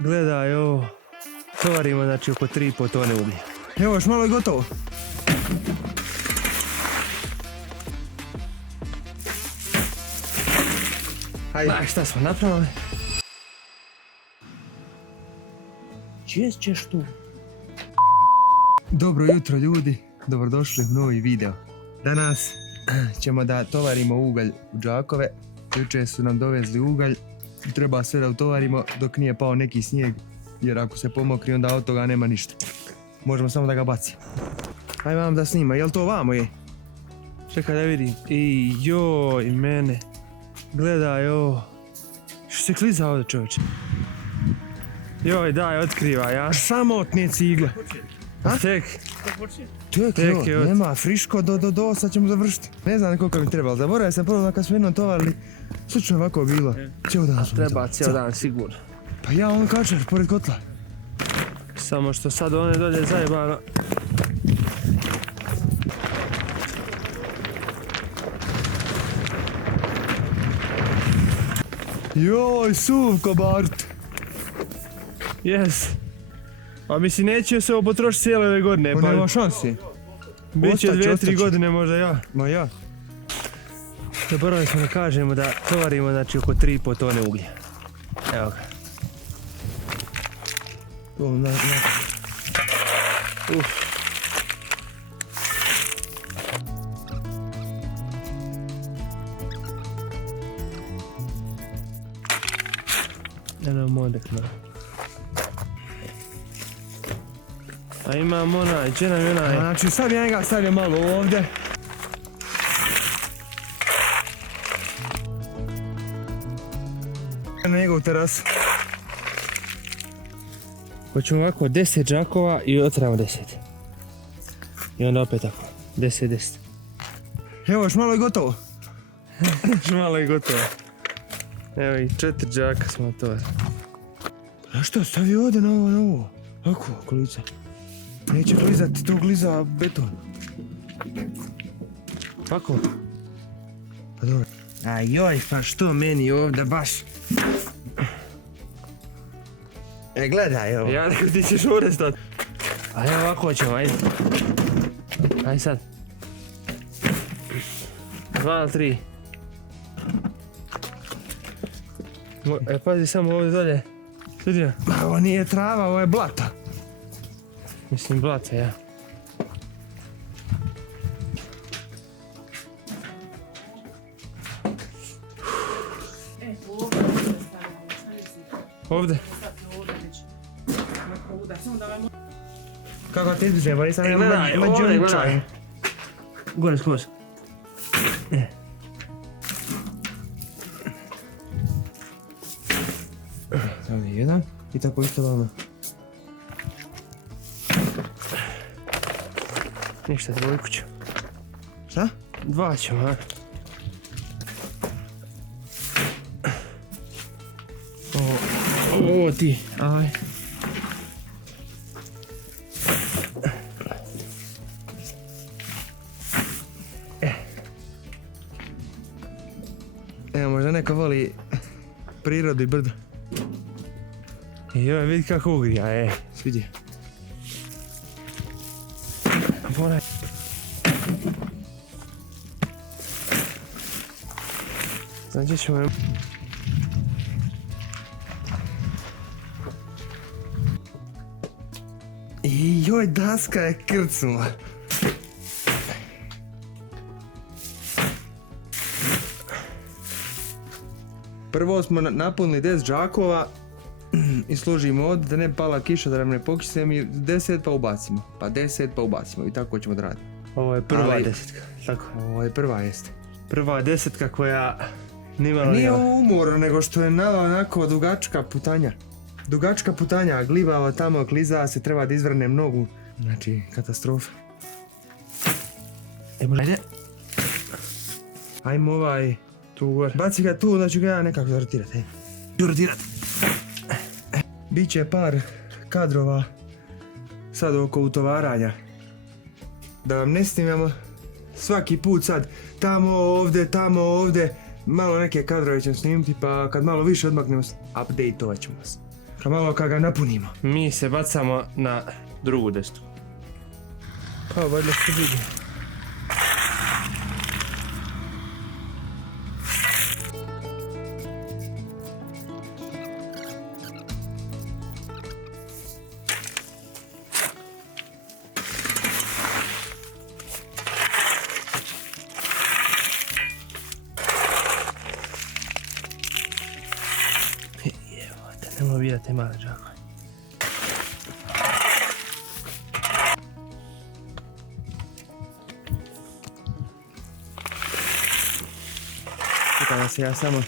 Gledaj ovo. Tovarimo znači oko 3,5 tone uglja. Evo još malo i gotovo. Hajde. Šta smo napravili? Ćeš tu? Dobro jutro ljudi, dobrodošli u novi video. Danas ćemo da tovarimo ugalj u džakove. Jučer su nam dovezli ugalj. Treba sve da utovarimo dok nije pao neki snijeg. Jer ako se pomokri onda od toga nema ništa. Možemo samo da ga bacimo. Ajde vam da snima, jel to vamo je? Čekaj da vidim. I joj mene. Gledaj ovo. Što se kliza ovdje čovječe? Joj daj otkrivaj ja. Samotne cigle. A? Tek. Tek jo, nema friško do, sad ćemo završiti. Ne znam koliko mi trebalo, zaboravio sam prvo kad smo jednom tovarili. Slučno ovako bilo. Cijel dan smo Treba cijel dan sigurno. Pa ja on kačar pored kotla. Samo što sad one dolje zajebano. Joj, suvko Bart. Jes. A mislim neće se ovo potrošiti cijele ove godine. Pa nema šansi. Biće 2-3 godine možda ja. Ma ja. Zaboravili smo da kažemo da tovarimo znači oko 3,5 tone uglja. Evo ga. Eno modek na. A imam onaj, gdje nam je onaj? Znači sad ja njega stavljam malo ovdje. Na njegov teras. Hoćemo ovako 10 džakova i otravamo 10. I onda opet tako. 10. Evo još malo i gotovo. Još malo i gotovo. Evo i 4 džaka smo to. A što, stavi ovdje na ovo. Ako, kliza. Neće klizati, to kliza beton. Kako? Pa dobro. A joj, pa što meni ovdje baš? Gledaj ovo. Ja neko ti ćeš ovdje stati. A evo ovako ćemo, ajde. Ajde sad. 2 ili 3. Pazi samo ovdje dolje. Vidio? Ovo nije trava, ovo je blata. Mislim blata, ja. Ovdje? Kako ti izbiže, ba nisam gledaj, ovdje, gledaj. Gore skroz. Ovdje jedan i tako isto vama. Ništa, dvojku ću. Šta? 2 ćemo, a? Ovo ti, aj. Evo, možda neko voli prirodu i brdo. Joj, vidi kako ugrija, Sviđa. Moraj. Znači ćemo... I joj, daska je krcnula. Prvo smo napunili 10 džakova i složimo ovdje da ne pala kiša, da nam ne pokisne mi 10 pa ubacimo. Pa 10 pa ubacimo i tako ćemo da radimo. Ovo je prva desetka, tako? Ovo je prva, jeste. Prva desetka koja... Nije ovo umorno, nego što je onako dugačka putanja. Dugačka putanja, glibava tamo, kliza se, treba da izvrne mnogu. Znači, katastrofa. Ajde. Ajmo ovaj... Tu gore. Baci ga tu, da ću ga ja nekako zarotirati. Zarotirati. Biće par kadrova sad oko utovaranja. Da vam ne snimamo svaki put sad tamo ovdje. Malo neke kadrove ćemo snimiti pa kad malo više odmaknemo update-ovat ćemo vas. Kad ga napunimo. Mi se bacamo na drugu desnu. Pa, valjda se vidi. Nemoj vidjeti male džakove. Čekaj da se ja samo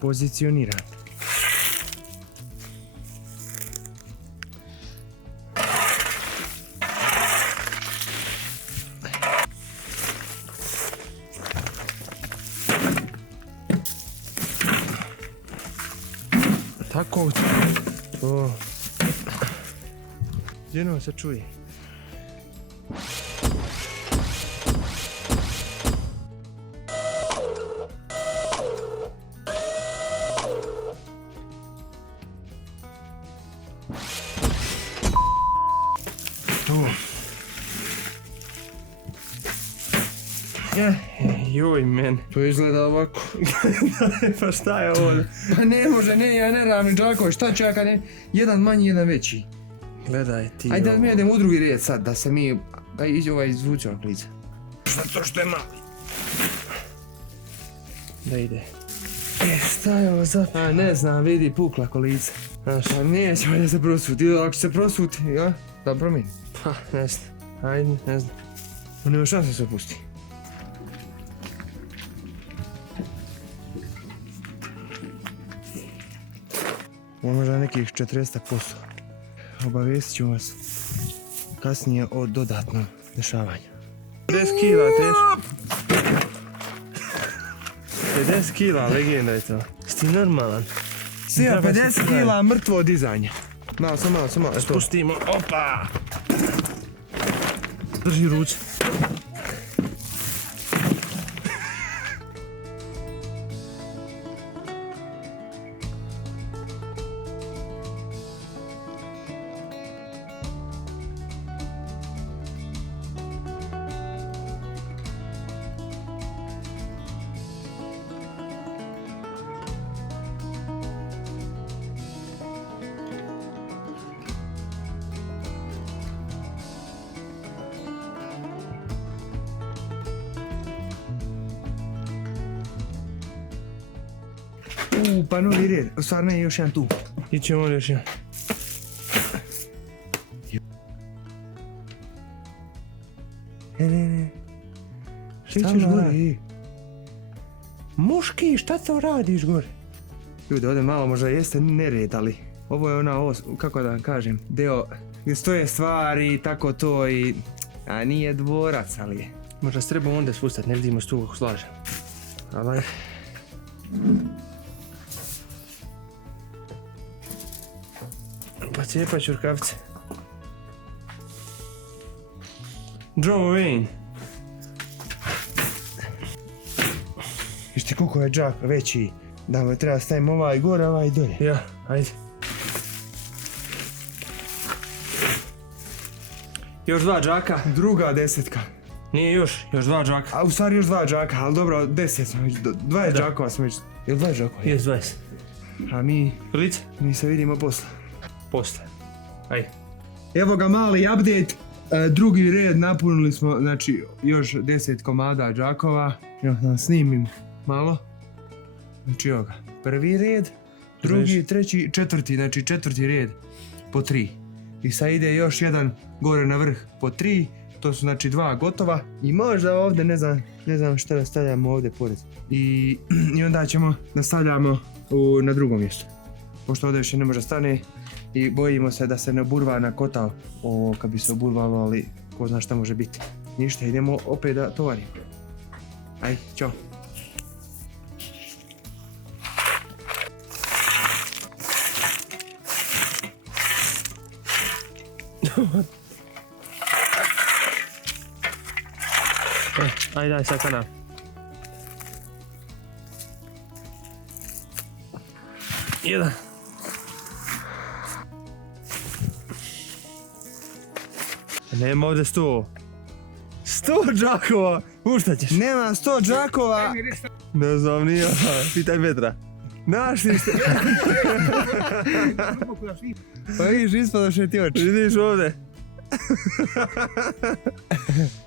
pozicioniram. Tako. O. Jedno se čuje. Joj, men. To izgleda ovako. Pa šta je ovo? Pa ne može, ne, ja ne ravni džakove, šta će ja kad je jedan manji, jedan veći? Gledaj ti. Ajde da mi idemo u drugi red sad, da se mi, da iđe ovaj izvući ono klica. Zato što je mali. Da ide. Šta je ovo za... A ne znam, vidi pukla kolica. Znaš, Pa neće valjda se prosuti, ako će se prosuti, ja, da promijeni. pa ne znam. Ajde, ne znam. Pa nema šanse se pusti. Ovo možda nekih 40%. Obavijestit ću vas kasnije o dodatnom dešavanju. 50 kila, teško. 50 kila, legenda je to. Sti normalan. Sija, 50 kila mrtvo dizanje. Malo, samo malo. Spustimo, opa! Drži ruce. Pa novi red, u stvari ne, još jedan tu. Ićemo još jedan. Ne. Šta ćeš gore? Muški, šta to radiš gore? Ljudi, ovdje malo možda jeste nered, ali ovo je ona, kako da vam kažem, deo gdje stoje stvari, tako to i... A nije dvorac, ali je. Možda se trebamo onda spustati, ne vidimo se tu kako slažem. Ali... Pa cijepaj čurkavice. Joe Wayne. Viš ti koliko je džak veći, da mu treba stavimo ovaj gore, ovaj dolje. Ja, ajde. Još dva džaka. Druga desetka. Nije još dva džaka. A u stvari još dva džaka, ali dobro, 10 smo već, 20 džakova smo već. Jel 20 džakova? Jes 20. A mi Lice? se vidimo posle. Posle. Ajde. Evo ga mali update. Drugi red napunili smo, znači još 10 komada džakova. Evo da snimim malo. Znači evo ga, prvi red, drugi, treći, četvrti, znači četvrti red po 3. I sad ide još jedan gore na vrh po 3, to su znači 2 gotova. I možda ovdje, ne znam šta da stavljamo ovdje pored. I onda ćemo da stavljamo na drugom mjestu. Pošto ovdje više ne može stane i bojimo se da se ne oburva na kotao. Ovo kad bi se oburvalo, ali ko zna šta može biti. Ništa, idemo opet da tovarimo. Ajde, ćao. Ajde, daj sad kanal. Jedan. Nema ovdje 100. 100 džakova! U šta ćeš? Nema 100 džakova! Ne znam, nije. Pitaj Petra. Našli ste. Pa vidiš, ispadoše ti oči. Vidiš ovdje.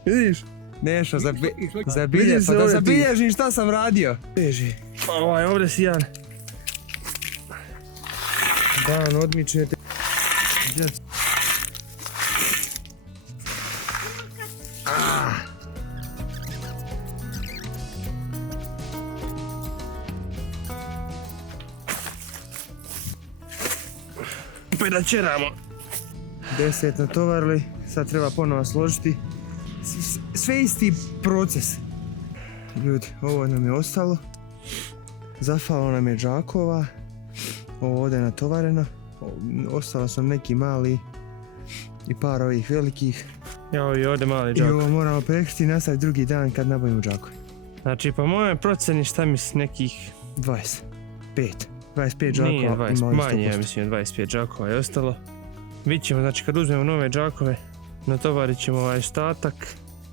Vidiš? Nešto, Vidi se pa da ovdje zabilježim šta sam radio. Beži. Ovaj, ovdje si jedan. Dan odmičete. Pa da čeramo. 10 natovarili, sad treba ponovo složiti. Sve isti proces. Ljudi, ovo nam je ostalo. Zafalo nam je džakova. Ovo ovdje je natovareno. Ostalo su nam neki mali i par ovih velikih. Evo i ovdje mali I džak. ovo moramo prekriti i nastaviti drugi dan kad nabavimo džakove. Znači, po mojem proceni šta mi s nekih... 25 Nije džakova 20, ima ovih manje, ja 100%. mislim 25 džakova je ostalo. Vidit ćemo, znači kad uzmemo nove džakove, natovarit ćemo ovaj ostatak.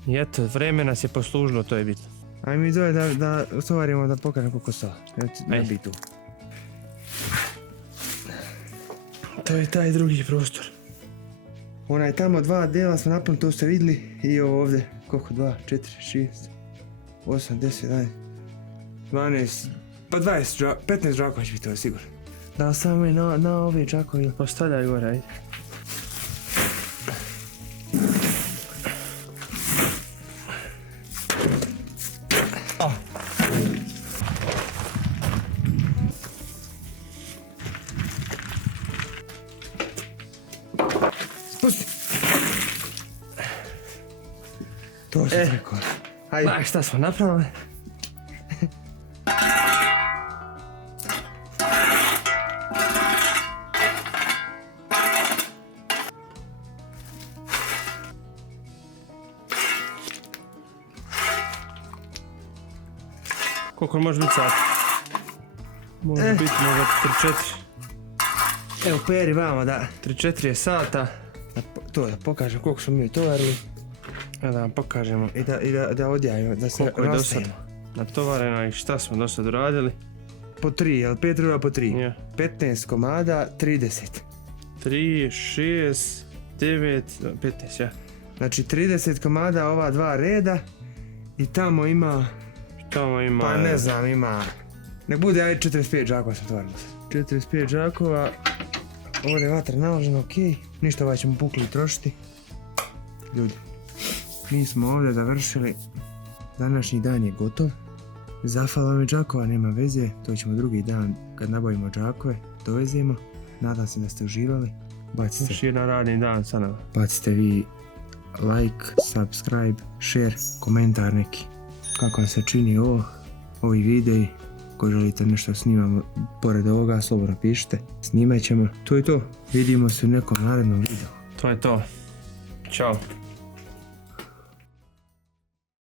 I eto, vreme nas je poslužilo, to je bitno. Ajde mi dole da tovarimo da pokažem koliko stava. Ne Ajde. bi tu. To je taj drugi prostor. Onaj tamo 2 dela smo napravili, to ste vidjeli. I ovo ovdje, koliko? 2, 4, 6, 8, 10, 11, 12, pa 15 džakova će biti to sigurno. Da samo i na ove džakove. Postavljaj gore, ajde. Spusti! To sam rekao. Hajde. Gledaj šta smo napravili. Koliko može biti sat? Može biti možda 3-4. Evo peri vama da 3-4 je sata. da pokažem koliko smo mi tovarili Da vam pokažemo i da odjavimo, da se koliko je do sad rastavimo. natovareno i šta smo do sad uradili. Po 3, jel 5 ruba po 3? Ja. 15 komada, 30. 3, 6, 9, 15, ja. Znači 30 komada ova 2 reda i tamo ima, Tamo ima... pa ne znam, ima, nek bude aj 45 džakova sam tovarili. 45 džakova, ovdje je vatra naložena, okej, ništa ovaj ćemo pukli trošiti. Ljudi, mi smo ovdje završili, današnji dan je gotov. Zafalo mi džakova, nema veze, to ćemo drugi dan kad nabavimo džakove, dovezemo. Nadam se da ste uživali, Još jedan radni dan sa nama. bacite vi like, subscribe, share, komentar neki. Kako vam se čini ovi videi, ako želite nešto snimamo pored ovoga, slobodno pišite, snimat ćemo. To je to, vidimo se u nekom narednom videu. To je to. Ćao.